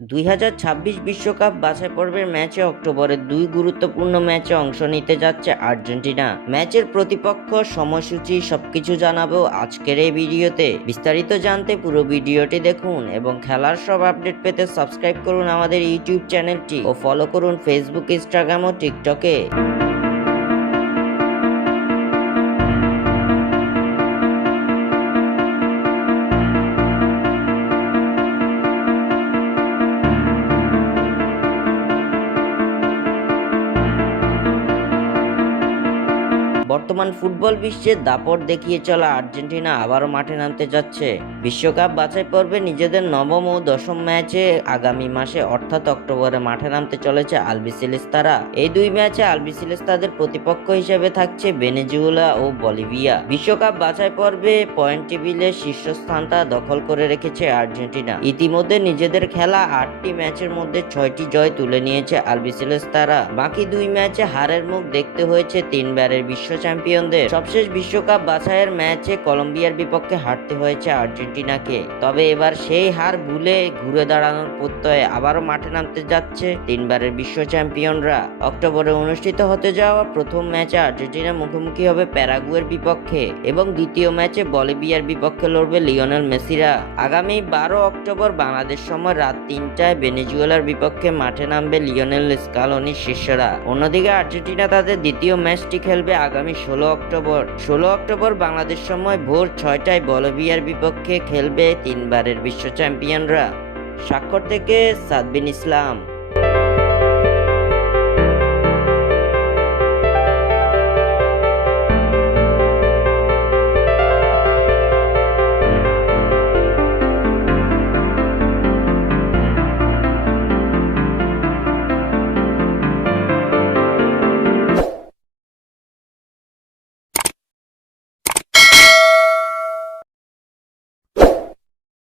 2026 বিশ্বকাপ বাছাই পর্বের ম্যাচে অক্টোবরের দুই গুরুত্বপূর্ণ ম্যাচে অংশ নিতে যাচ্ছে আর্জেন্টিনা। ম্যাচের প্রতিপক্ষ, সময়সূচি সবকিছু জানাবো আজকের এই ভিডিওতে। বিস্তারিত জানতে পুরো ভিডিওটি দেখুন এবং খেলার সব আপডেট পেতে সাবস্ক্রাইব করুন আমাদের ইউটিউব চ্যানেলটি ও ফলো করুন ফেসবুক, ইনস্টাগ্রাম ও টিকটকে। বর্তমান ফুটবল বিশ্বের দাপট দেখিয়ে চলা আর্জেন্টিনা আবারও মাঠে নামতে যাচ্ছে। বিশ্বকাপ বাছাই পর্বে নিজেদের নবম ও দশম ম্যাচে আগামী মাসে অর্থাৎ অক্টোবরে মাঠে নামতে চলেছে আলবিসেলেস্তারা। এই দুই ম্যাচে আলবিসেলেস্তাদের প্রতিপক্ষ হিসেবে থাকছে ভেনেজুয়েলা ও বলিভিয়া। বিশ্বকাপ বাছাই পর্বে পয়েন্ট টেবিলের শীর্ষস্থানটা দখল করে রেখেছে আর্জেন্টিনা। ইতিমধ্যে নিজেদের খেলা 8টি ম্যাচের মধ্যে 6টি জয় তুলে নিয়েছে আলবিসেলেস্তারা। বাকি দুই ম্যাচে হারের মুখ দেখতে হয়েছে তিনবারের বিশ্ব চ্যাম্পিয়নদের। সবশেষ বিশ্বকাপ বাছাইয়ের ম্যাচে কলম্বিয়ার বিপক্ষে হারতে হয়েছে আর্জেন্টিনাকে। তবে এবার সেই হার ভুলে ঘুরে দাঁড়ানোর প্রত্যয়ে আবারও মাঠে নামতে যাচ্ছে তিনবারের বিশ্ব চ্যাম্পিয়নরা। অক্টোবরে অনুষ্ঠিত হতে যাওয়া প্রথম ম্যাচে আর্জেন্টিনা মুখোমুখি হবে প্যারাগুয়ের বিপক্ষে এবং দ্বিতীয় ম্যাচে বলিভিয়ার বিপক্ষে লড়বে লিওনেল মেসিরা। আগামী 12 অক্টোবর বাংলাদেশ সময় রাত 3টায় ভেনেজুয়েলার বিপক্ষে মাঠে নামবে লিওনেল স্কালোনির শিষ্যরা। অন্যদিকে আর্জেন্টিনা তাদের দ্বিতীয় ম্যাচটি খেলবে আগামী 16 অক্টোবর বাংলাদেশ সময় ভোর 6টায় বলিভিয়ার বিপক্ষে খেলবে তিনবারের বিশ্ব চ্যাম্পিয়নরা। স্বাক্ষর থেকে সাদবিন ইসলাম।